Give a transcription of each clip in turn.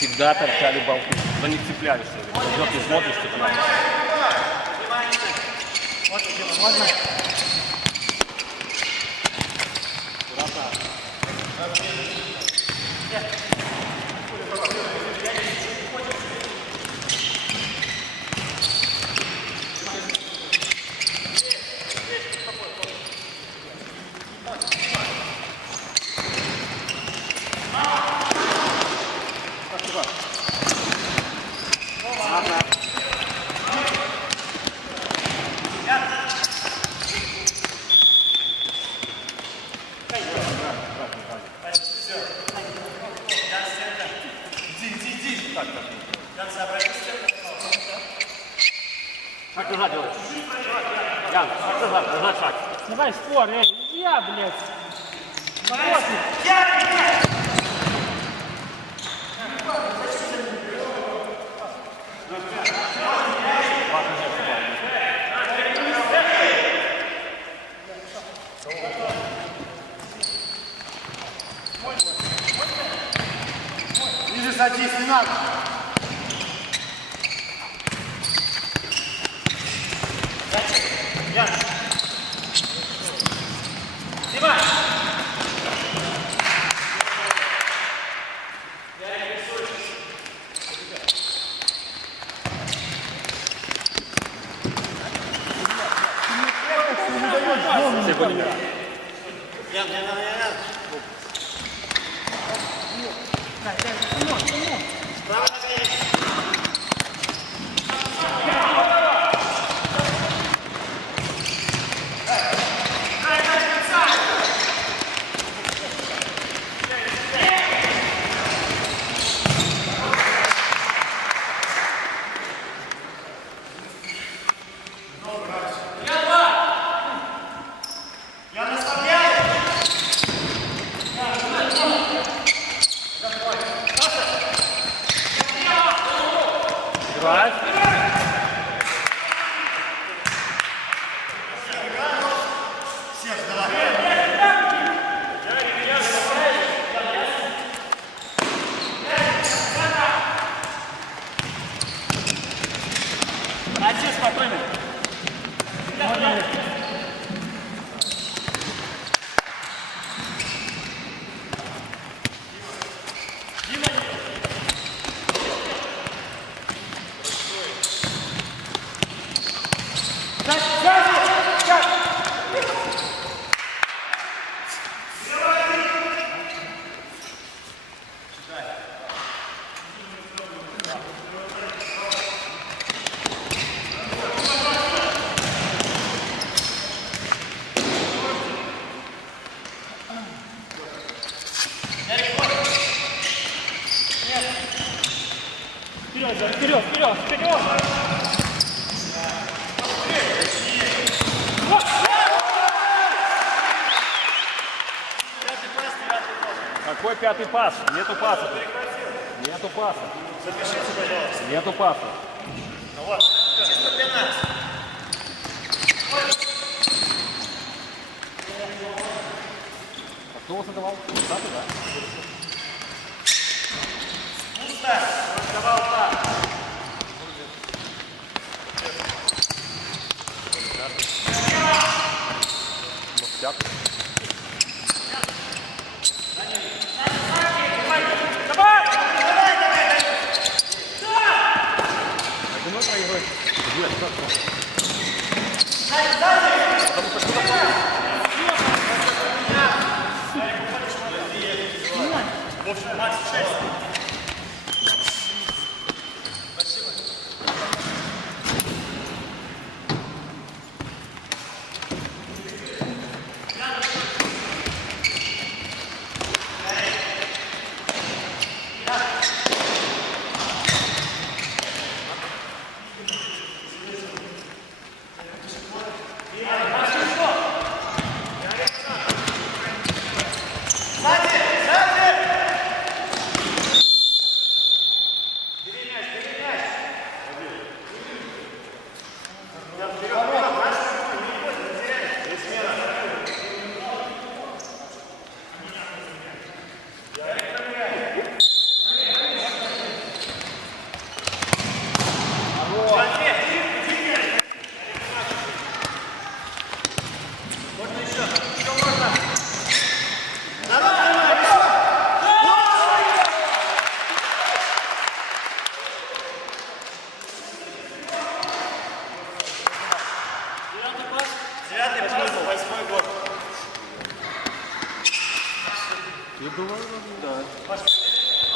всегда торчали балки. Но не цеплялись. Идет и смотришь, цепляешь. Можно? Шаг назад делай. Ян, шаг назад шаг. Давай спор, я, блядь. Ниже садись, не надо. Ян. Снимай. Все были. Ян. Играть. Один спокойно. Вперед! Какой пятый пас? Нету паса. Нету паса. Запишите, пожалуйста. Нету паса. Ну вот, чисто для нас. А кто вас отдавал? Саты, да? Пусто. Давал так. Пятый. Одиной проигрывает. Нет, В общем, Макс 6.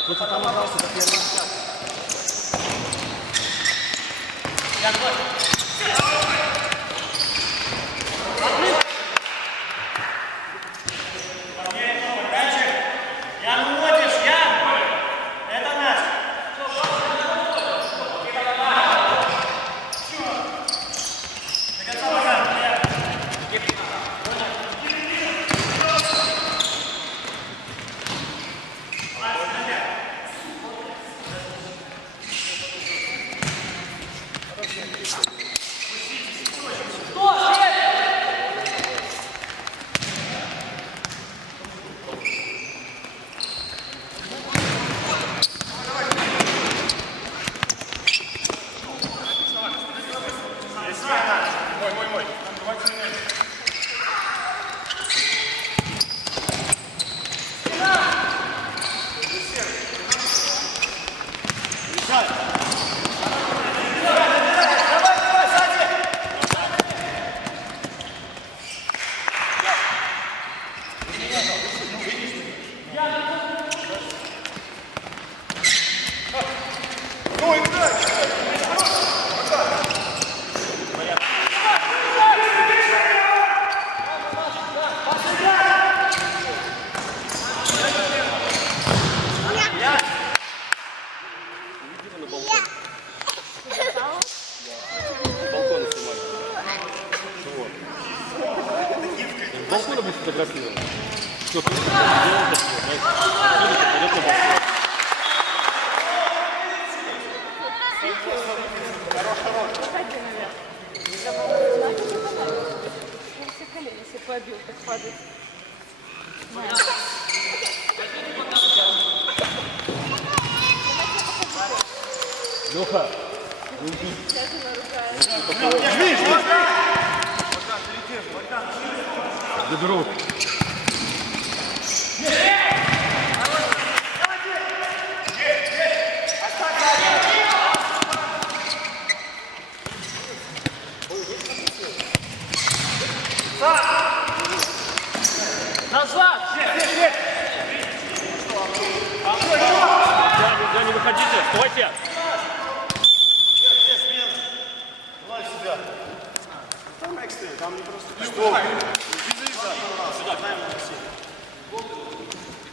Тут там набрался до первого. Ян, вот. Ян, уходишь, Ян! Это наш! До конца пока! Балкона будет фотографировать. Что ты делал такое, знаешь? Пойдет на балкон. Все колени себе побил, как падает. Леха, Бедров. Назад! Да, не выходите, стойте.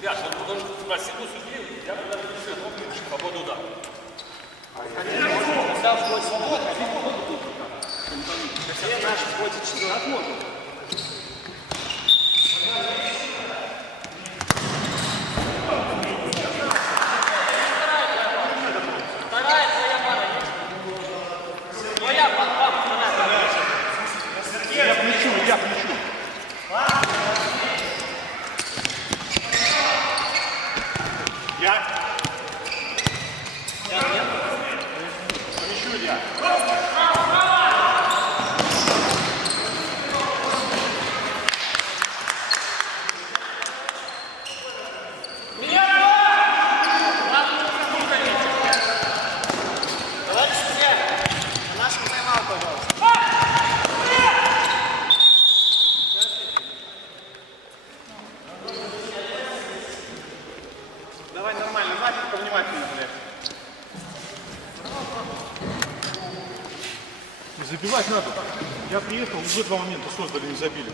Ребят, он должен спросить, ну, судьи, я бы даже не все, свободу удар. Сам входит свобода, все наши входят 4 отмоты. Давай нормально, нафиг повнимательнее, блядь. Забивать надо. Я приехал, уже 2 момента создали, не забили.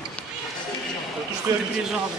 То, что я приезжал,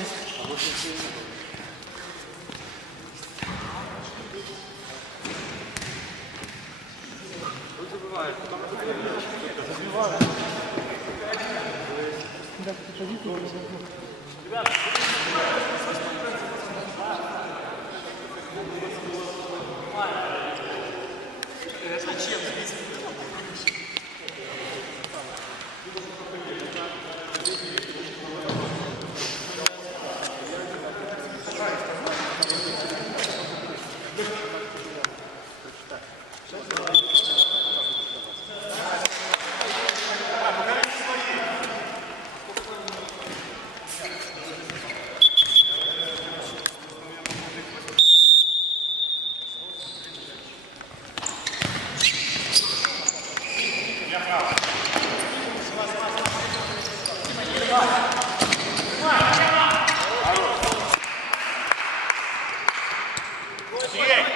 Быстрее!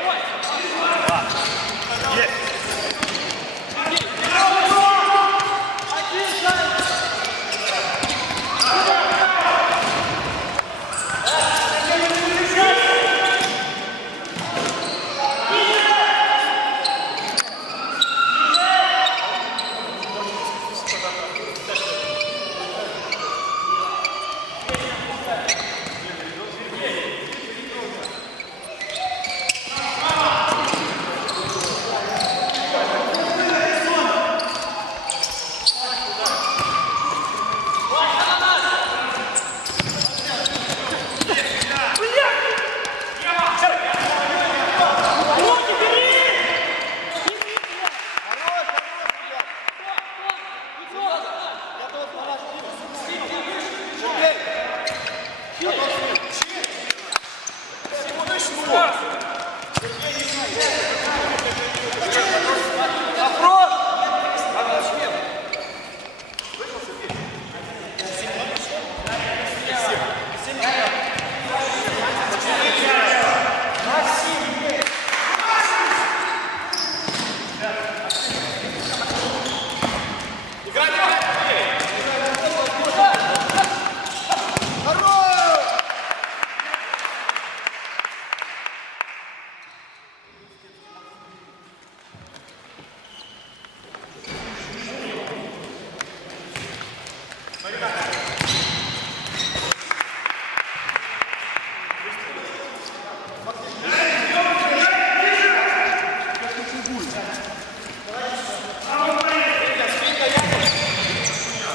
Есть!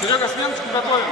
Серега, сменочку готовим.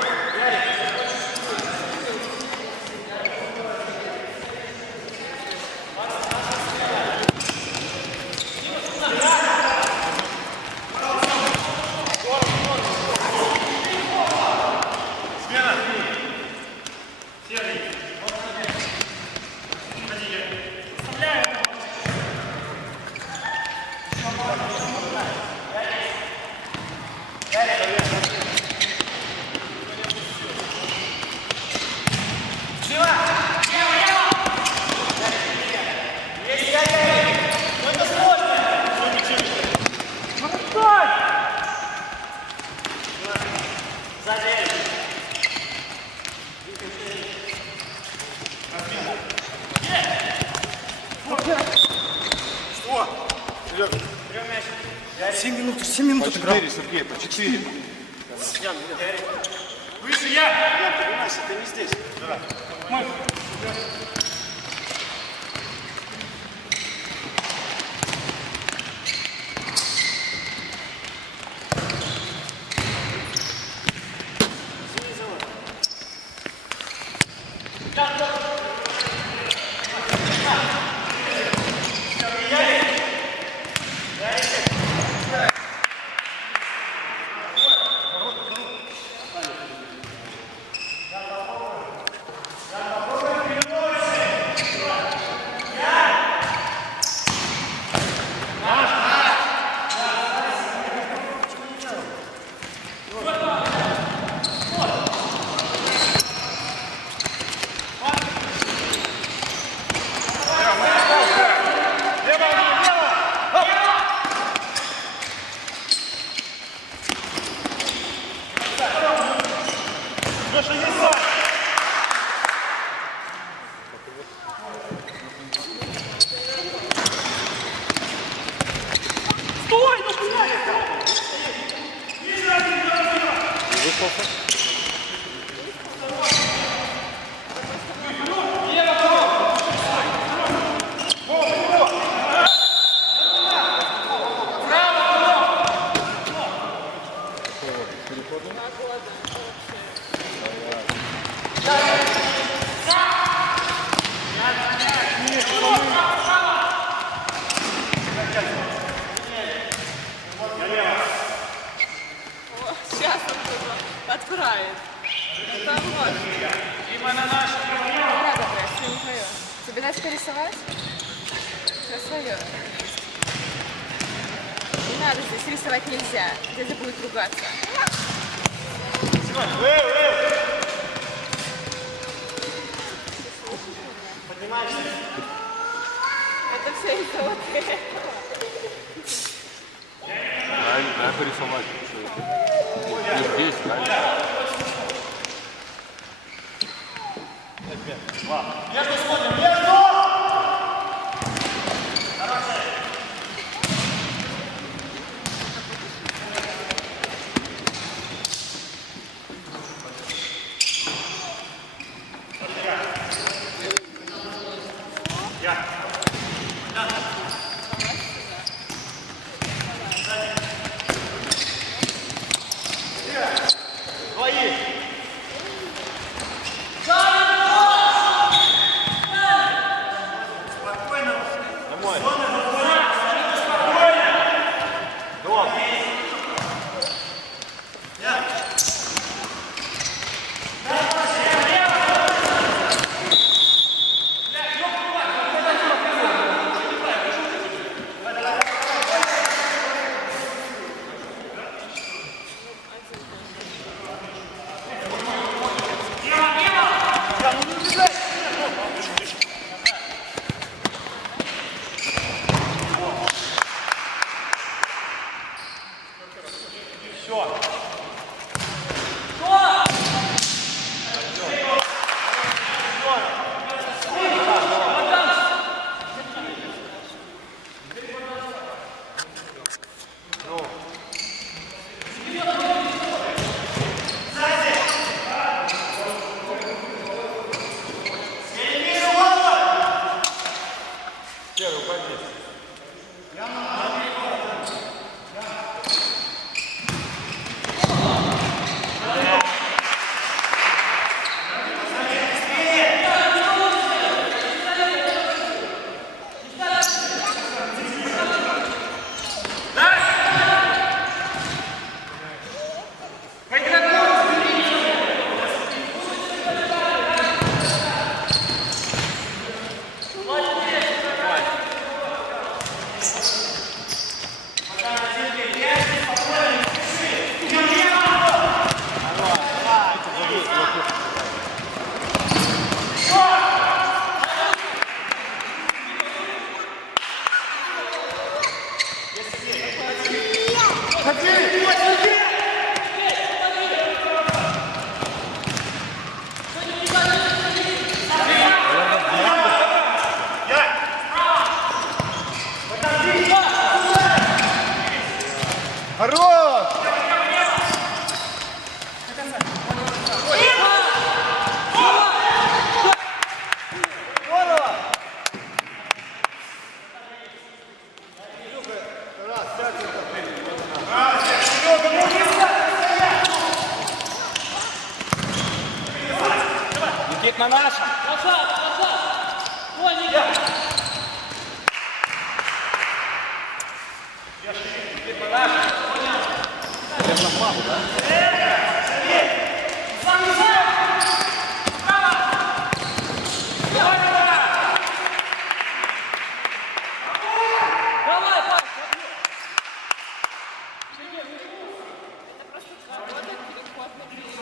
Семь минут отыграл. 4, Сергей, по 4. Выше я! Ян, поднимайся, ты не здесь. Давай. Сейчас он отправит. Там вот. Надо брать, не твое. Собираешься порисовать? Все свое. Не надо, здесь рисовать нельзя. Дядя будет ругаться. из-за вот этого. Надо рисовать. Не здесь, да? Между смотрим, между! Никит на нашем. Назад, назад! Ой, Никит! Давай, Паш! Это просто работа, переход на кризис.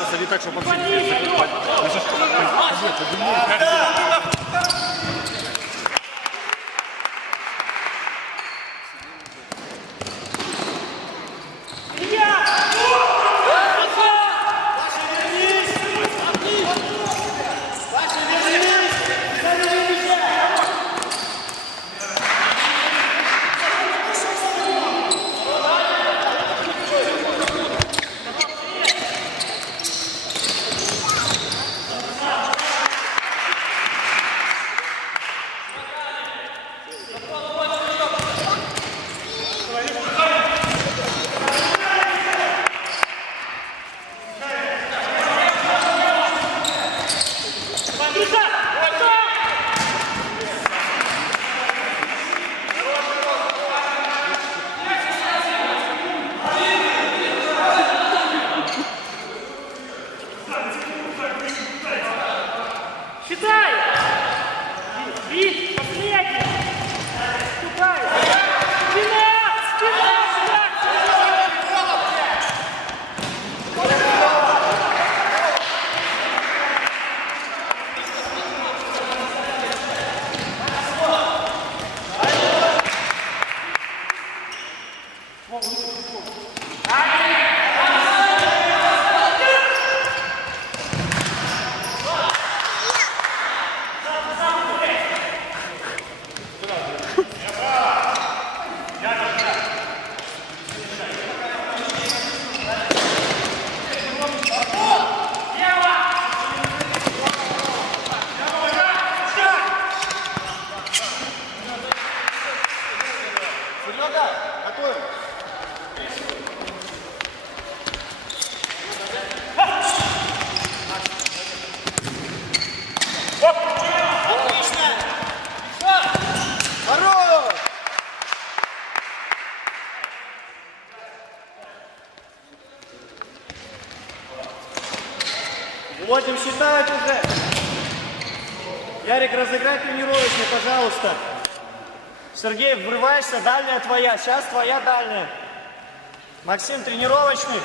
Посади так, чтобы вообще не закрывать. Серега, готовим. Хорош! Будем считать уже. Ярик, разыграй тренировочный, пожалуйста. Сергей, врываешься, дальняя твоя. Сейчас твоя дальняя. Максим, тренировочный.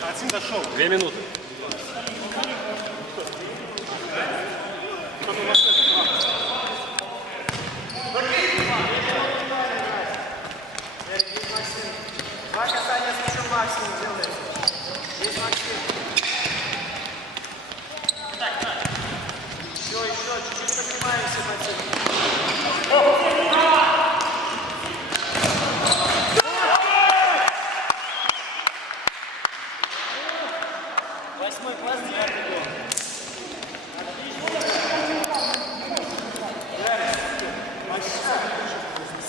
Один дошел. 2 минуты. Два касания с мячом максимум делаем. Есть Максим. Еще, чуть-чуть поднимаемся, Максим. Восьмой класс, 9 год.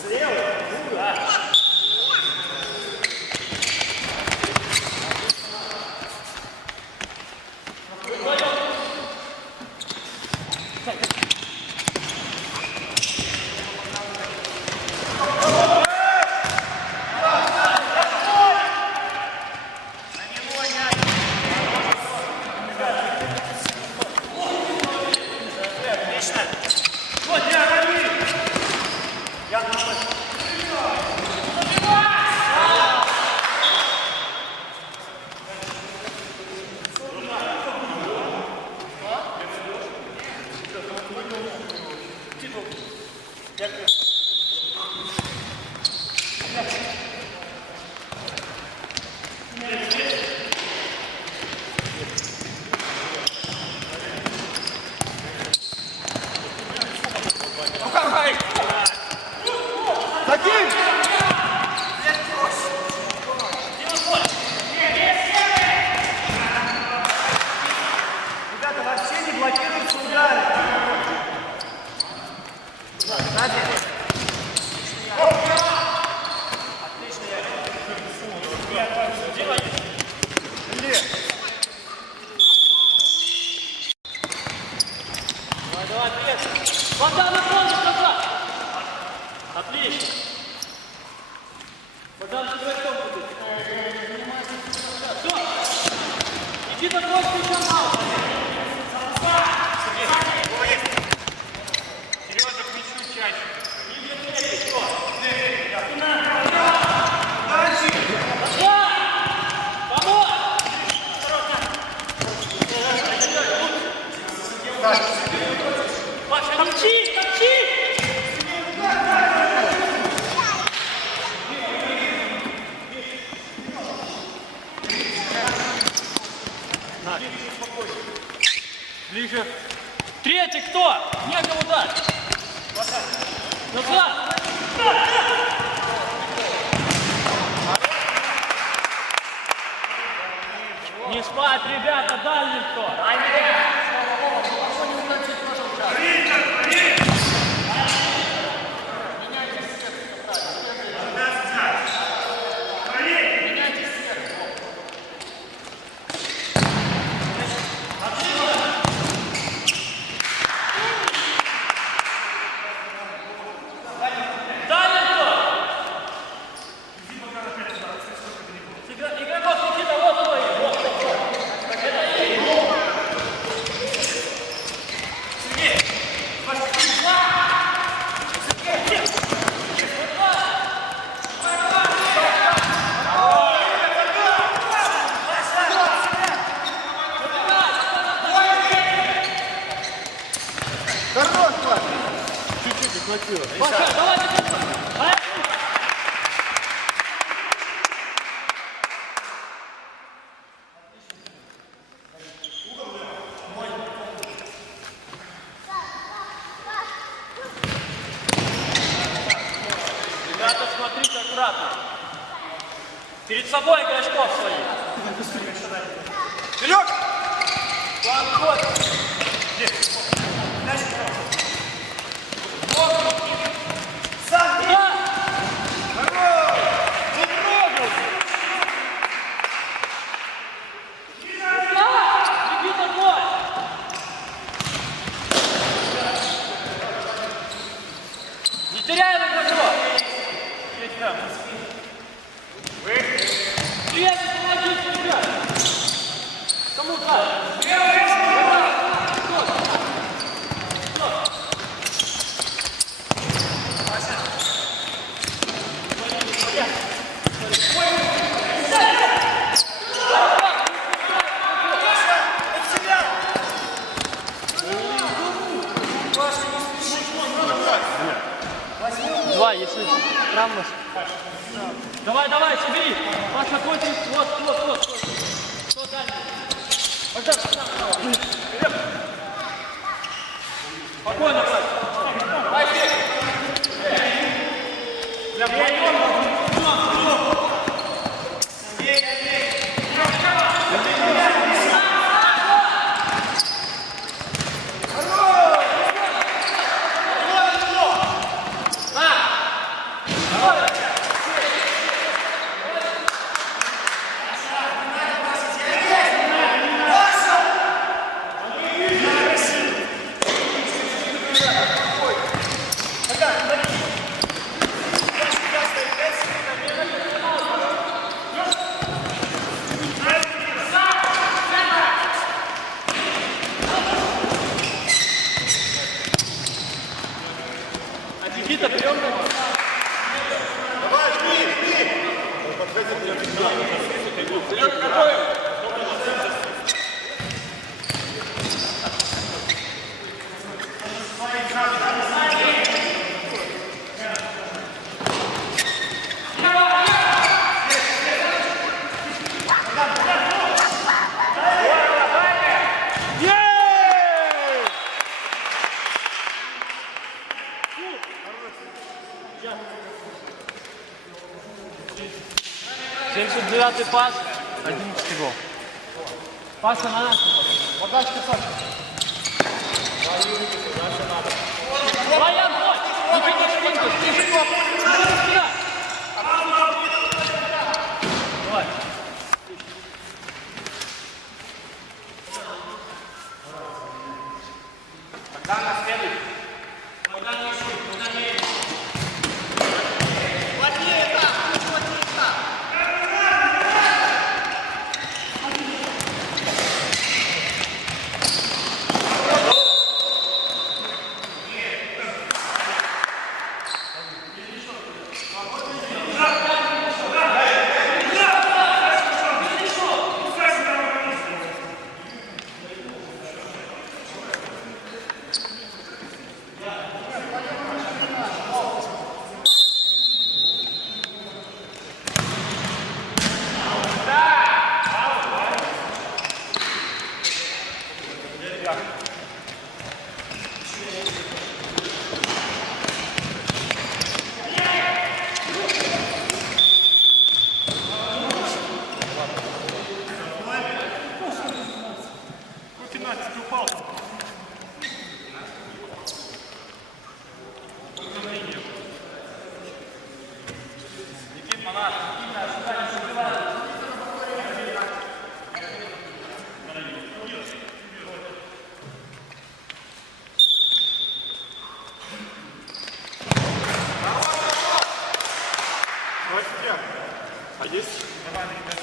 Слева? Да. Таким! Ребята, вообще не блокируются удары. Сзади. Отлично, Ярик. Делай. Давай, привет. Вода на фронте, назад. Отлично. Вода на игроком будет. Все. Иди на твой мячом. Паша, топчи, топчи! Ближе. Третий кто? Некому дать. Назад. Не спать, ребята, дальний кто? Дальний кто? Игроков Никита, вот твой. Хорош, Паша. Чуть-чуть не хватило. Паша, давай, давай. Ребята, смотрите аккуратно. Перед собой игроков своих. Вперед! Подход. Сам бей! Да. Хорош! Не трогай! Да. Никита, бой. Не теряем игроков. Привет, помогите, ребят. Кому так? Два, если травма. Давай, давай, собери. Паша, кончи. Вот. Что дальше? Погнали, спокойно, Паша. А Никита, берем его. Давай, жми! Вперед, готовим! Семьдесят 79-й пас. 11 гол. Пас на нас. Подачка, Саша. Твоя бой! Никита, спинку, спинку. Сюда. Давай. Тогда на следующий.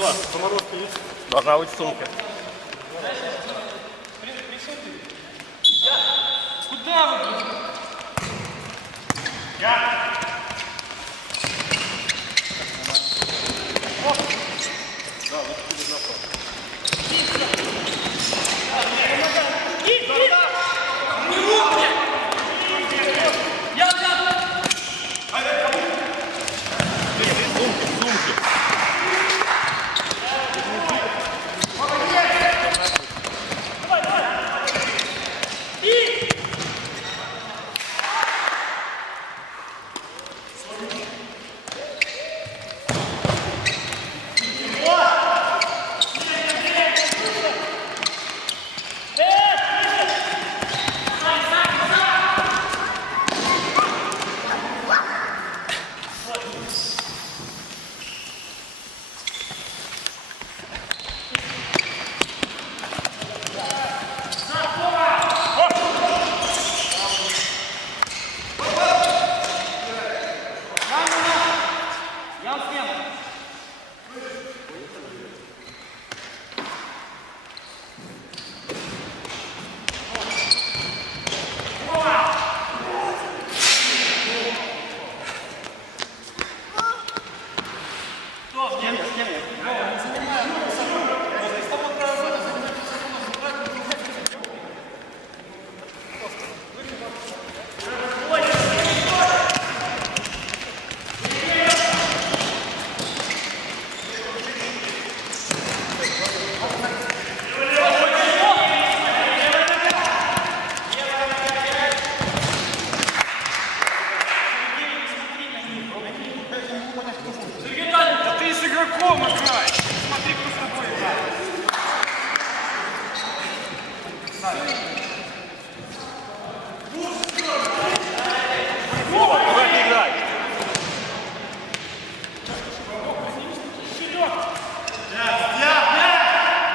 Ива, саморозка есть? Должна быть в сумке. Куда вы?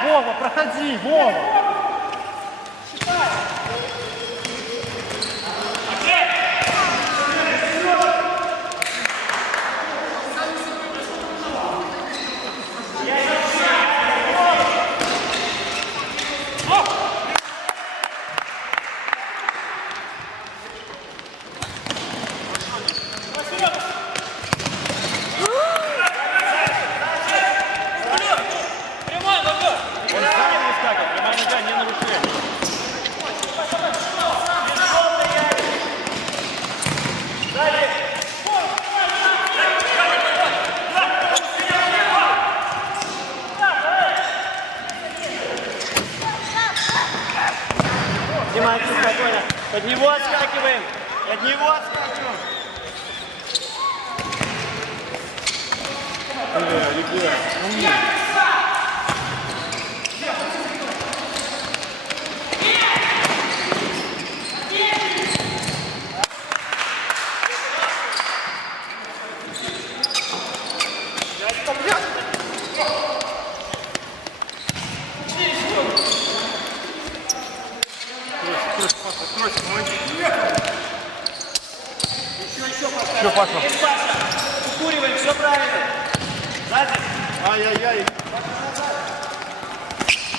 Вова, проходи, Вова! Внимание, спокойно. Под него отскакиваем. Под него отскакиваем. Все, Паша. Укуриваем, все правильно. Сзади. Ай-яй-яй.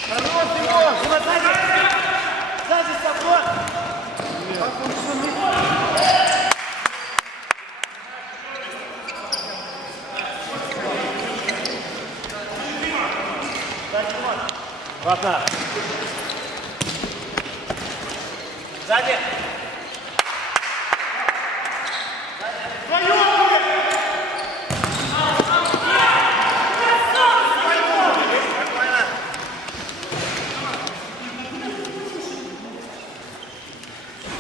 Хорош, Димон. Дима, сзади. Сзади, Сафон. Ладно. Сзади.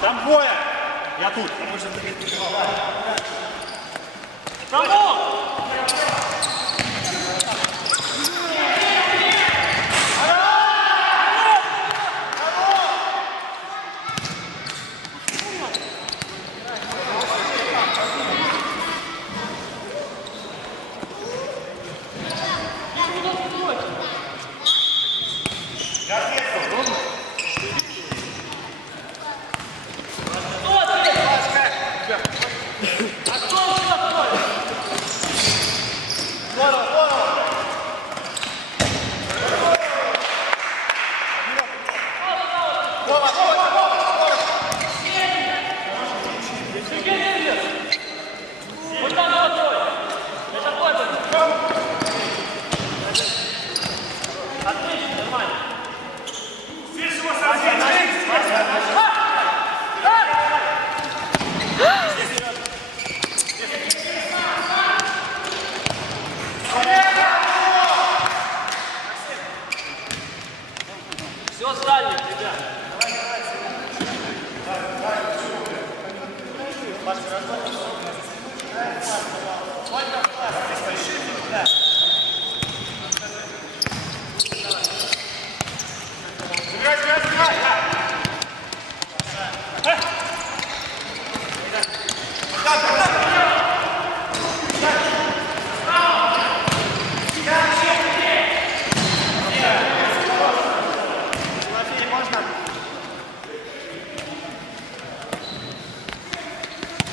Там двое. Я тут.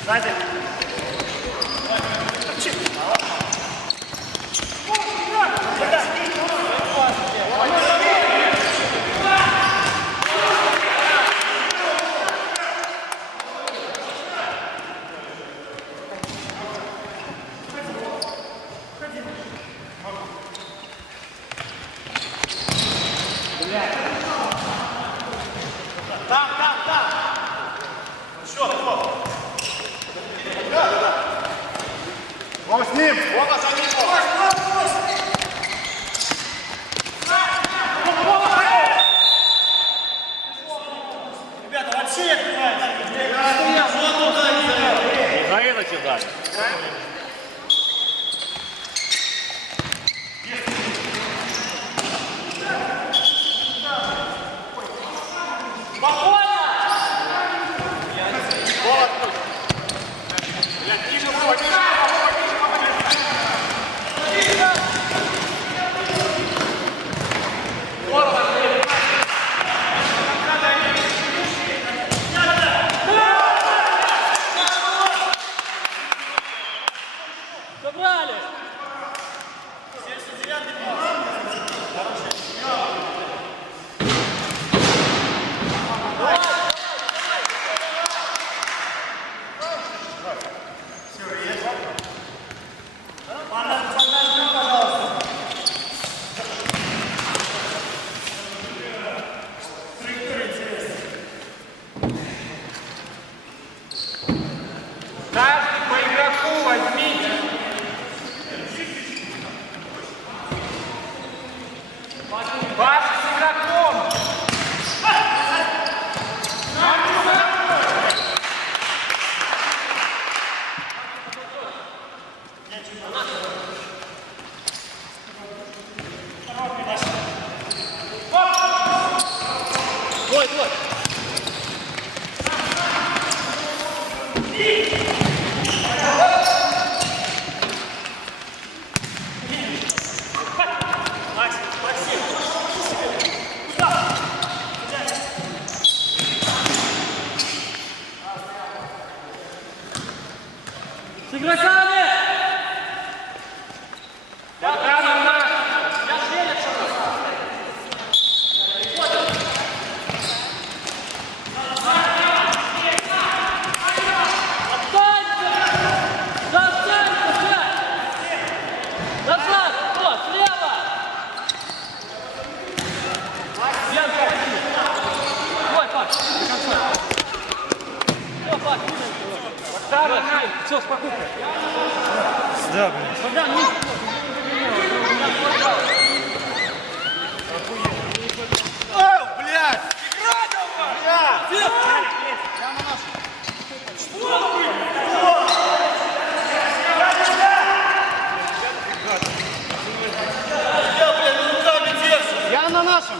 Сзади. Вова с ним! Вова за ним! Ребята, вообще не открывается. За это кидать. Забрали! Каждый по игроку возьмите. Ваш с игроком. Твой, твой! С игроками! Все, спокойно. Да, блин. Богдан, не... О, блядь! Игра давай! Блядь! Я на нашем!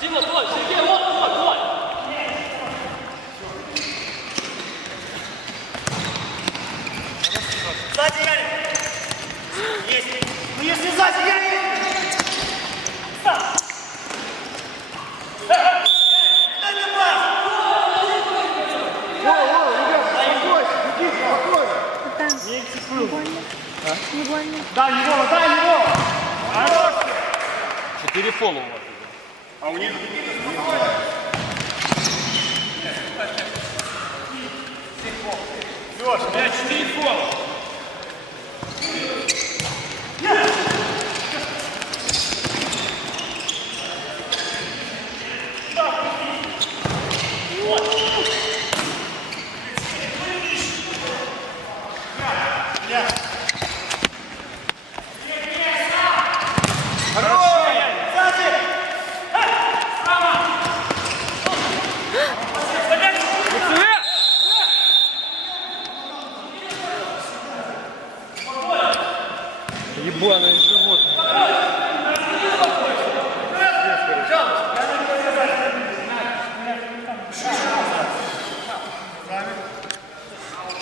Дима, твой, Сергей, вот, твой, твой. Сзади Ярик! Есть! Ну если сзади Ярик! Сам! Дай мне пас! Не больно? Дай его, дай его! 4 фола у вас. А у них...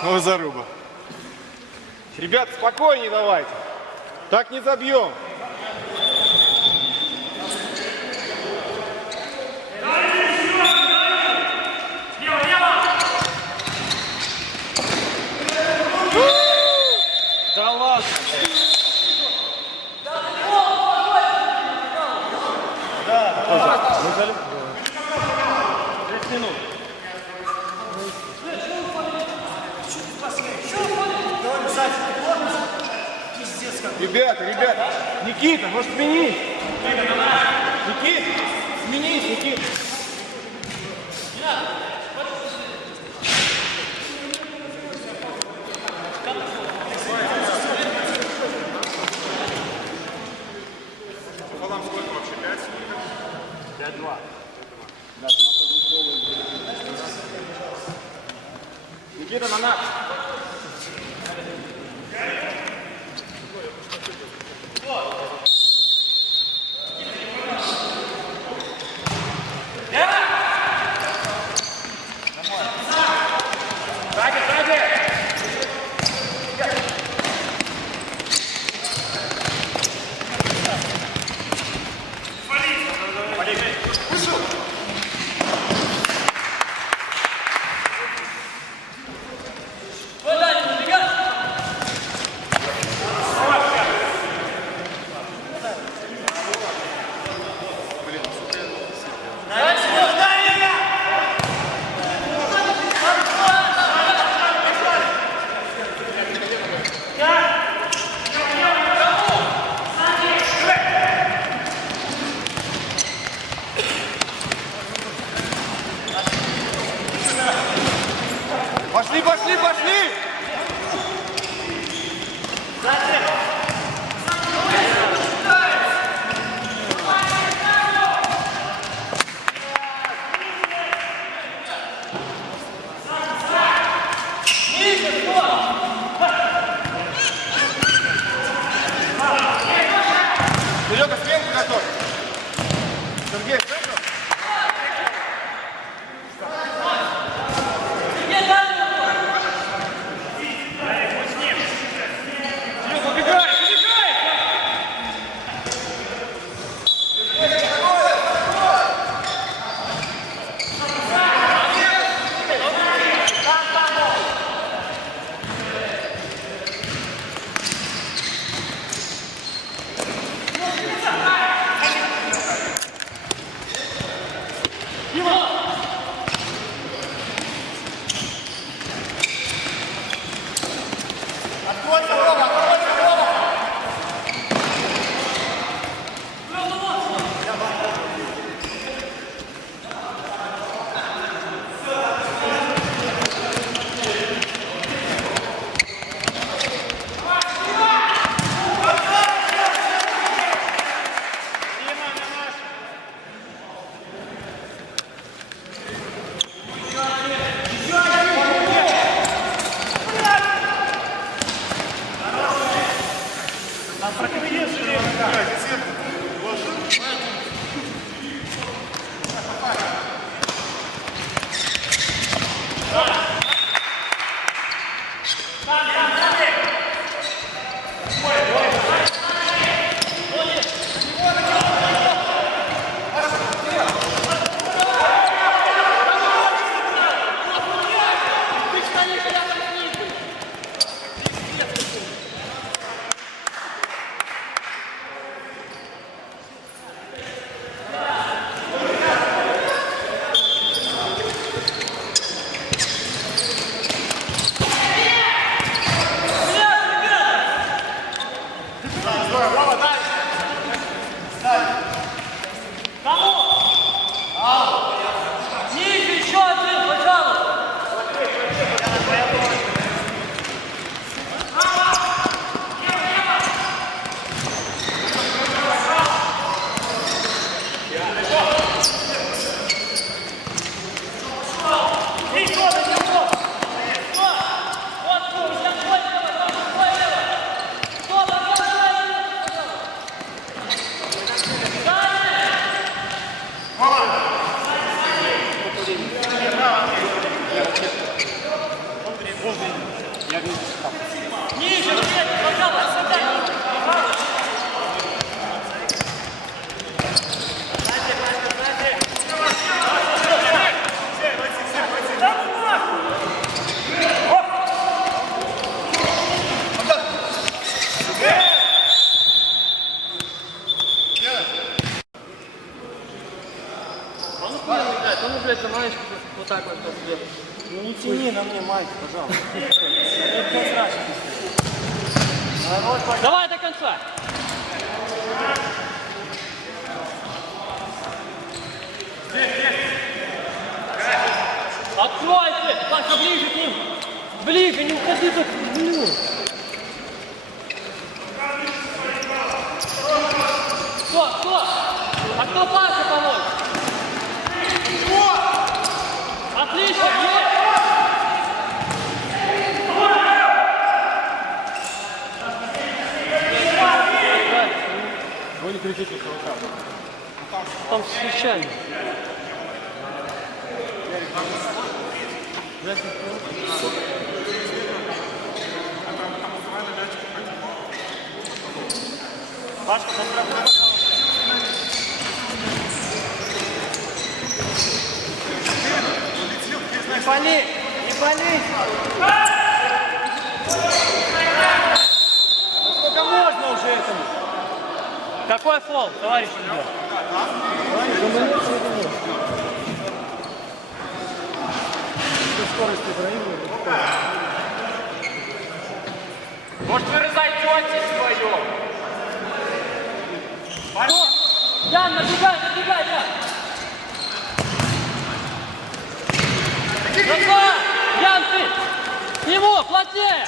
О, заруба. Ребят, спокойнее давайте. Так не забьем. Да ладно. Да. 5 минут. Ребята, Никита, может сменить? Никита, сменись, Никита. Пополам сколько вообще? 5? 5-2. Никита, на нас. Пошли! Серега, стенку готовь. Сергей, центр. Серега, убегай! Возле Ниже, Петя, пожалуйста, ну, блядь, за маечку вот так вот себе. Ну не тяни на мне майку, пожалуйста. Это страшно. Давай до конца. Откройте! Паша, ближе к ним! Ближе, не уходи тут! Кто? А кто Паша поможет? Отлично! Есть! Вы не кричите, что вы там. Там случайно. Пашка, застрахуй. Не пали! Не пали! Ну сколько можно уже этому? Какой фол, товарищ судья? Может, вы разойдетесь вдвоем? Ян, набегай, Ян! Назад! Ян, ты! К нему, плотнее!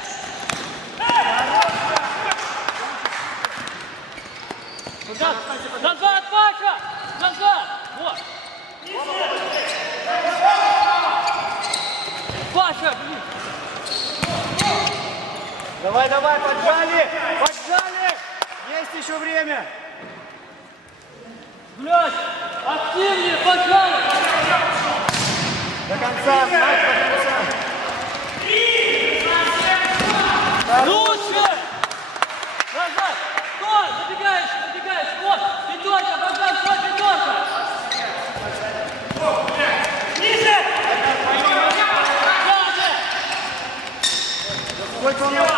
Назад, Паша! Назад! Вот! Паша, блин! Давай, поджали! Поджали! Есть еще время! Блядь! Активнее, пожалуйста! До конца, Макс, до конца! Лучше! Назад! Стой! Забегаешь! Вот! Пятерка, Богдан, стой, пятерка! Ниже! Сколько у нас?